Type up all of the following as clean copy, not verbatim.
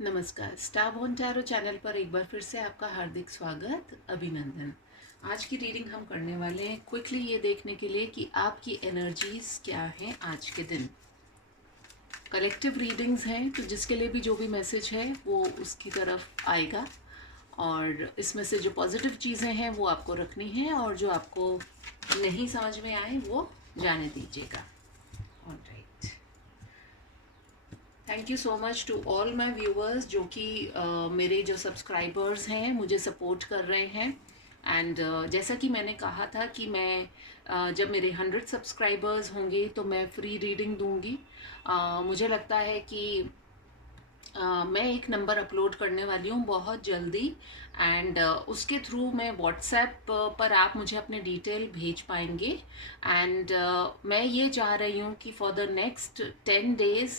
नमस्कार, star one tarot channel पर एक बार फिर से आपका हार्दिक स्वागत, अभिनंदन। आज की रीडिंग हम करने वाले हैं क्विकली ये देखने के लिए कि आपकी एनर्जीज क्या हैं आज के दिन। कलेक्टिव रीडिंग्स हैं, तो जिसके लिए भी जो भी मैसेज है वो उसकी तरफ आएगा, और इसमें से जो पॉजिटिव चीज़ें हैं वो आपको रखनी है और जो आपको नहीं समझ में आए वो जाने दीजिएगा। Alright, thank you so much to all my viewers जो कि मेरे जो सब्सक्राइबर्स हैं मुझे सपोर्ट कर रहे हैं। एंड जैसा कि मैंने कहा था कि मैं जब मेरे 100 सब्सक्राइबर्स होंगे तो मैं फ्री रीडिंग दूंगी। मुझे लगता है कि मैं एक नंबर अपलोड करने वाली हूँ बहुत जल्दी, एंड उसके थ्रू मैं व्हाट्सएप पर आप मुझे अपने डिटेल भेज पाएंगे। एंड मैं ये चाह रही हूँ कि फॉर द नेक्स्ट 10 डेज़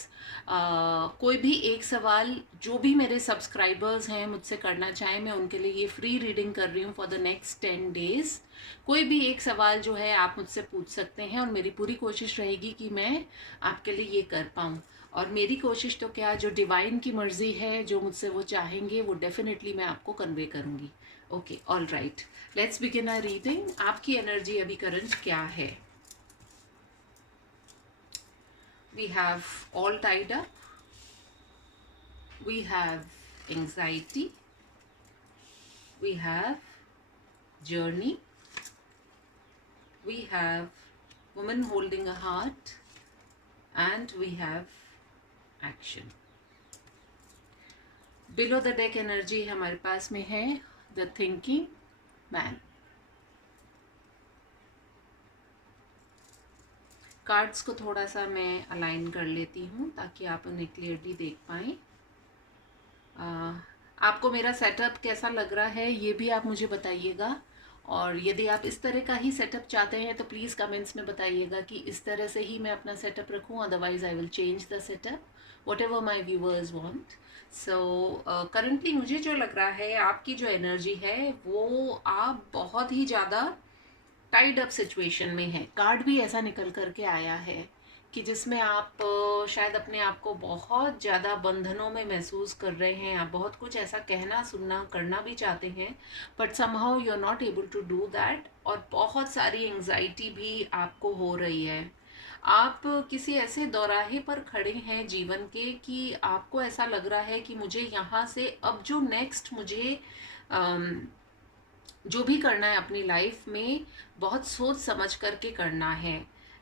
कोई भी एक सवाल जो भी मेरे सब्सक्राइबर्स हैं मुझसे करना चाहें, मैं उनके लिए ये फ्री रीडिंग कर रही हूँ फॉर द नेक्स्ट 10 डेज़। कोई भी एक सवाल जो है आप मुझसे पूछ सकते हैं और मेरी पूरी कोशिश रहेगी कि मैं आपके लिए ये कर पाऊँ। और मेरी कोशिश तो क्या, जो डिवाइन की मर्जी है, जो मुझसे वो चाहेंगे वो डेफिनेटली मैं आपको कन्वे करूँगी। Okay, all right, let's begin our reading. आपकी एनर्जी अभी करंट क्या है? We have all tied up, we have anxiety, we have journey, we have woman holding a heart, and we have action. Below the deck energy हमारे पास में है the thinking man. Cards को थोड़ा सा मैं अलाइन कर लेती हूँ ताकि आप उन्हें क्लियरली देख पाएँ। आपको मेरा सेटअप कैसा लग रहा है ये भी आप मुझे बताइएगा, और यदि आप इस तरह का ही सेटअप चाहते हैं तो प्लीज़ कमेंट्स में बताइएगा कि इस तरह से ही मैं अपना सेटअप रखूँ, otherwise I will change the setup what ever my viewers want. So currently मुझे जो लग रहा है, आपकी जो एनर्जी है वो आप बहुत ही ज़्यादा टाइड अप सिचुएशन में है। कार्ड भी ऐसा निकल करके आया है कि जिसमें आप शायद अपने आप को बहुत ज़्यादा बंधनों में महसूस कर रहे हैं। आप बहुत कुछ ऐसा कहना सुनना करना भी चाहते हैं, but somehow you are not able to do that, और बहुत सारी एंग्जाइटी भी आपको हो रही है। आप किसी ऐसे दौराहे पर खड़े हैं जीवन के कि आपको ऐसा लग रहा है कि मुझे यहाँ से अब जो नेक्स्ट मुझे जो भी करना है अपनी लाइफ में बहुत सोच समझ करके करना है।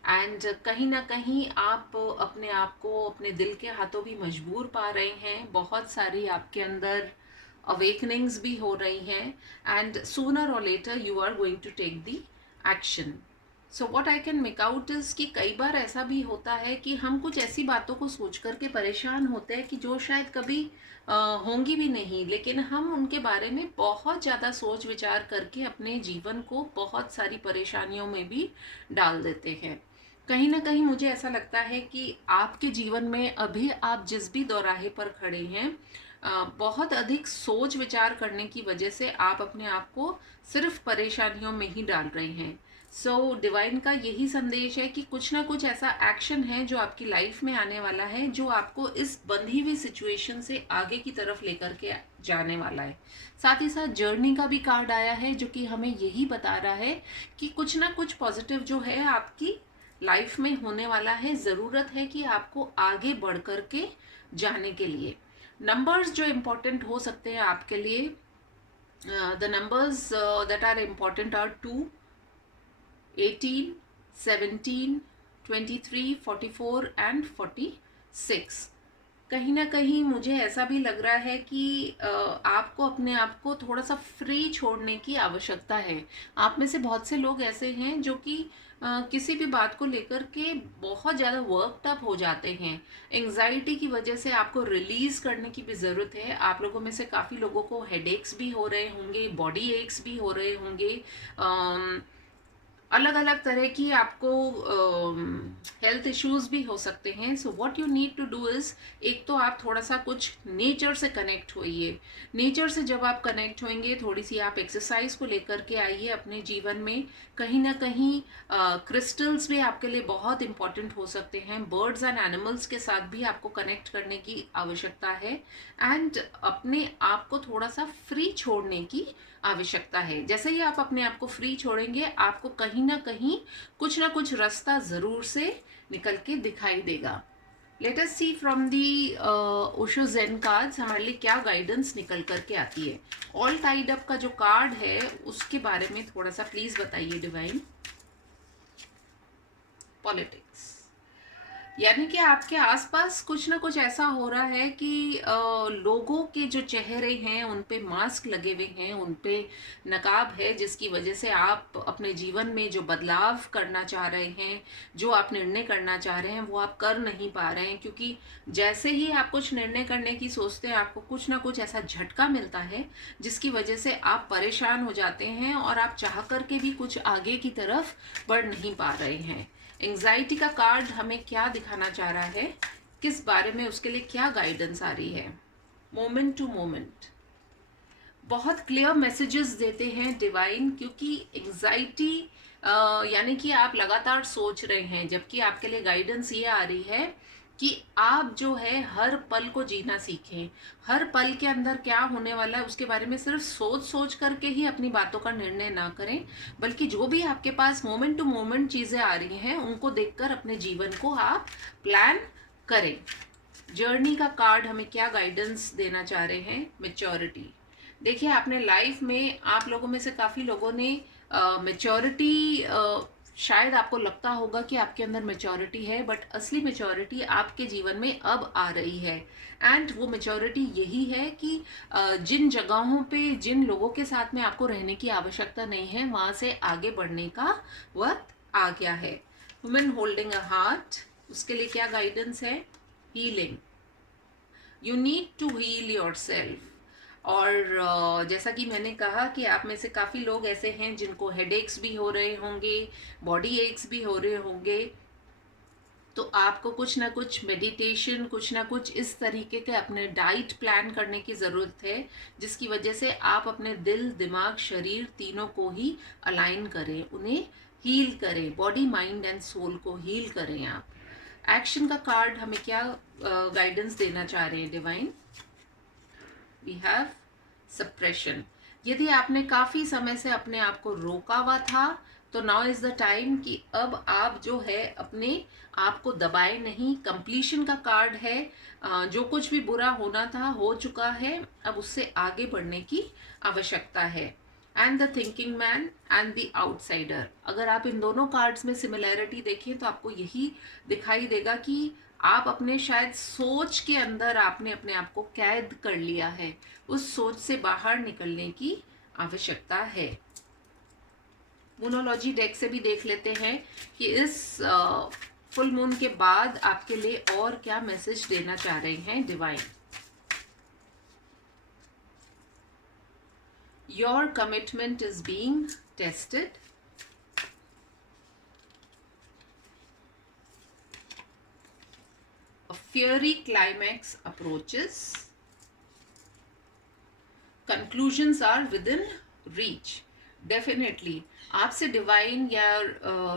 एंड कहीं ना कहीं आप अपने आप को अपने दिल के हाथों भी मजबूर पा रहे हैं। बहुत सारी आपके अंदर अवेकनिंग्स भी हो रही हैं, एंड सूनर और later you are going to take the action. So what I can make out is कि कई बार ऐसा भी होता है कि हम कुछ ऐसी बातों को सोच करके परेशान होते हैं कि जो शायद कभी होंगी भी नहीं, लेकिन हम उनके बारे में बहुत ज़्यादा सोच विचार करके अपने जीवन को बहुत सारी परेशानियों में भी डाल देते हैं। कहीं ना कहीं मुझे ऐसा लगता है कि आपके जीवन में अभी आप जिस भी दौराहे पर खड़े हैं, बहुत अधिक सोच विचार करने की वजह से आप अपने आप को सिर्फ परेशानियों में ही डाल रहे हैं। सो डिवाइन का यही संदेश है कि कुछ ना कुछ ऐसा एक्शन है जो आपकी लाइफ में आने वाला है, जो आपको इस बंधी हुई सिचुएशन से आगे की तरफ लेकर के जाने वाला है। साथ ही साथ जर्नी का भी कार्ड आया है जो कि हमें यही बता रहा है कि कुछ ना कुछ पॉजिटिव जो है आपकी लाइफ में होने वाला है। ज़रूरत है कि आपको आगे बढ़ कर के जाने के लिए नंबर्स जो इम्पोर्टेंट हो सकते हैं आपके लिए, the numbers that are important are 2, 18, 17, 23, 44 and 46। कहीं ना कहीं मुझे ऐसा भी लग रहा है कि आपको अपने आप को थोड़ा सा फ्री छोड़ने की आवश्यकता है। आप में से बहुत से लोग ऐसे हैं जो कि किसी भी बात को लेकर के बहुत ज़्यादा वर्कड अप हो जाते हैं। एंग्जाइटी की वजह से आपको रिलीज़ करने की भी ज़रूरत है। आप लोगों में से काफ़ी लोगों को हेडेक्स भी हो रहे होंगे, बॉडी एक्स भी हो रहे होंगे, अलग अलग तरह की आपको हेल्थ इश्यूज भी हो सकते हैं। So what you need to do is, एक तो आप थोड़ा सा कुछ नेचर से कनेक्ट होइए। नेचर से जब आप कनेक्ट होंगे, थोड़ी सी आप एक्सरसाइज को लेकर के आइए अपने जीवन में। कहीं ना कहीं क्रिस्टल्स भी आपके लिए बहुत इंपॉर्टेंट हो सकते हैं। बर्ड्स एंड एनिमल्स के साथ भी आपको कनेक्ट करने की आवश्यकता है। एंड अपने आप को थोड़ा सा फ्री छोड़ने की आवश्यकता है। जैसे ही आप अपने आप को फ्री छोड़ेंगे, आपको कहीं ना कुछ रास्ता ज़रूर से निकल के दिखाई देगा। Let us see from the Osho Zen cards हमारे लिए क्या गाइडेंस निकल करके आती है। ऑल टाइड अप का जो कार्ड है उसके बारे में थोड़ा सा प्लीज बताइए डिवाइन। पॉलिटिक्स, यानी कि आपके आसपास कुछ ना कुछ ऐसा हो रहा है कि लोगों के जो चेहरे हैं उन पे मास्क लगे हुए हैं, उन पे नकाब है, जिसकी वजह से आप अपने जीवन में जो बदलाव करना चाह रहे हैं, जो आप निर्णय करना चाह रहे हैं, वो आप कर नहीं पा रहे हैं। क्योंकि जैसे ही आप कुछ निर्णय करने की सोचते हैं, आपको कुछ ना कुछ ऐसा झटका मिलता है जिसकी वजह से आप परेशान हो जाते हैं और आप चाह करके भी कुछ आगे की तरफ बढ़ नहीं पा रहे हैं। एंजाइटी का कार्ड हमें क्या दिखाना चाह रहा है, किस बारे में, उसके लिए क्या गाइडेंस आ रही है। मोमेंट टू मोमेंट, बहुत क्लियर मैसेजेस देते हैं डिवाइन, क्योंकि एंजाइटी यानी कि आप लगातार सोच रहे हैं, जबकि आपके लिए गाइडेंस ये आ रही है कि आप जो है हर पल को जीना सीखें। हर पल के अंदर क्या होने वाला है उसके बारे में सिर्फ सोच सोच करके ही अपनी बातों का निर्णय ना करें, बल्कि जो भी आपके पास मोमेंट टू मोमेंट चीज़ें आ रही हैं उनको देखकर अपने जीवन को आप प्लान करें। जर्नी का कार्ड हमें क्या गाइडेंस देना चाह रहे हैं। मेच्योरिटी, देखिए आपने लाइफ में, आप लोगों में से काफ़ी लोगों ने मेच्योरिटी, शायद आपको लगता होगा कि आपके अंदर मेच्योरिटी है, बट असली मेच्योरिटी आपके जीवन में अब आ रही है। एंड वो मेच्योरिटी यही है कि जिन जगहों पे, जिन लोगों के साथ में आपको रहने की आवश्यकता नहीं है, वहाँ से आगे बढ़ने का वक्त आ गया है। वुमेन होल्डिंग अ हार्ट, उसके लिए क्या गाइडेंस है। Healing, you need to heal yourself. और जैसा कि मैंने कहा कि आप में से काफ़ी लोग ऐसे हैं जिनको हेडेक्स भी हो रहे होंगे, बॉडी एक्स भी हो रहे होंगे, तो आपको कुछ ना कुछ मेडिटेशन, कुछ ना कुछ इस तरीके के अपने डाइट प्लान करने की ज़रूरत है, जिसकी वजह से आप अपने दिल, दिमाग, शरीर तीनों को ही अलाइन करें, उन्हें हील करें, बॉडी, माइंड एंड सोल को हील करें आप। एक्शन का कार्ड हमें क्या गाइडेंस देना चाह रहे हैं डिवाइन। वी हैव सप्रेशन, यदि आपने काफ़ी समय से अपने आप को रोका हुआ था, तो नाउ इज़ द टाइम कि अब आप जो है अपने आप को दबाए नहीं। कंप्लीशन का कार्ड है, जो कुछ भी बुरा होना था हो चुका है, अब उससे आगे बढ़ने की आवश्यकता है। And the thinking man and the outsider, अगर आप इन दोनों कार्ड्स में सिमिलैरिटी देखें तो आपको यही दिखाई देगा कि आप अपने शायद सोच के अंदर आपने अपने आप को कैद कर लिया है, उस सोच से बाहर निकलने की आवश्यकता है। मोनोलॉजी डेक से भी देख लेते हैं कि इस फुल मून के बाद आपके लिए और क्या मैसेज देना चाह रहे हैं divine. Your commitment is being tested, a fiery climax approaches, conclusions are within reach। Definitely आपसे डिवाइन या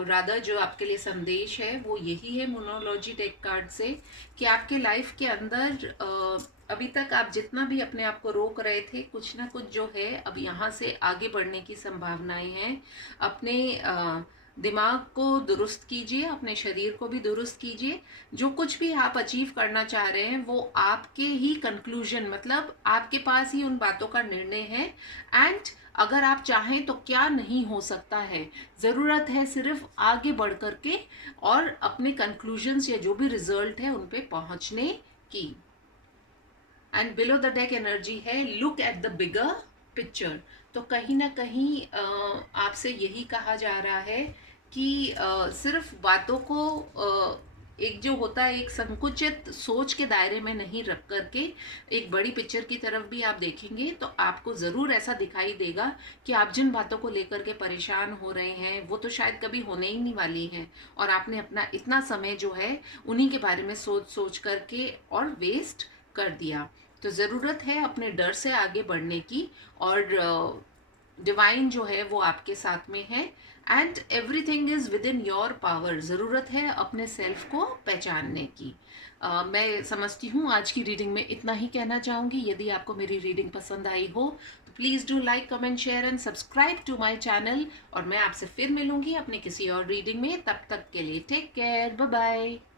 रादर जो आपके लिए संदेश है वो यही है मोनोलॉजी डेक कार्ड से, कि आपके लाइफ के अंदर अभी तक आप जितना भी अपने आप को रोक रहे थे, कुछ ना कुछ जो है अब यहाँ से आगे बढ़ने की संभावनाएं हैं। अपने दिमाग को दुरुस्त कीजिए, अपने शरीर को भी दुरुस्त कीजिए। जो कुछ भी आप अचीव करना चाह रहे हैं वो आपके ही कंक्लूजन, मतलब आपके पास ही उन बातों का निर्णय है। एंड अगर आप चाहें तो क्या नहीं हो सकता है। ज़रूरत है सिर्फ आगे बढ़ कर के और अपने कंक्लूजन्स या जो भी रिजल्ट है उन पे पहुंचने की। And below the deck energy है look at the bigger picture. तो कहीं ना कहीं आपसे यही कहा जा रहा है कि सिर्फ बातों को एक जो होता है एक संकुचित सोच के दायरे में नहीं रख करके एक बड़ी पिक्चर की तरफ भी आप देखेंगे तो आपको ज़रूर ऐसा दिखाई देगा कि आप जिन बातों को लेकर के परेशान हो रहे हैं वो तो शायद कभी होने ही नहीं वाली हैं, और आपने अपना इतना समय जो है उन्हीं के बारे में सोच सोच करके और वेस्ट कर दिया। तो ज़रूरत है अपने डर से आगे बढ़ने की, और डिवाइन जो है वो आपके साथ में है, and everything is with in your power. ज़रूरत है अपने सेल्फ को पहचानने की। मैं समझती हूँ आज की रीडिंग में इतना ही कहना चाहूँगी। यदि आपको मेरी रीडिंग पसंद आई हो तो please do like comment share and subscribe to my channel, और मैं आपसे फिर मिलूँगी अपने किसी और रीडिंग में। तब तक के लिए टेक केयर, बाय बाय।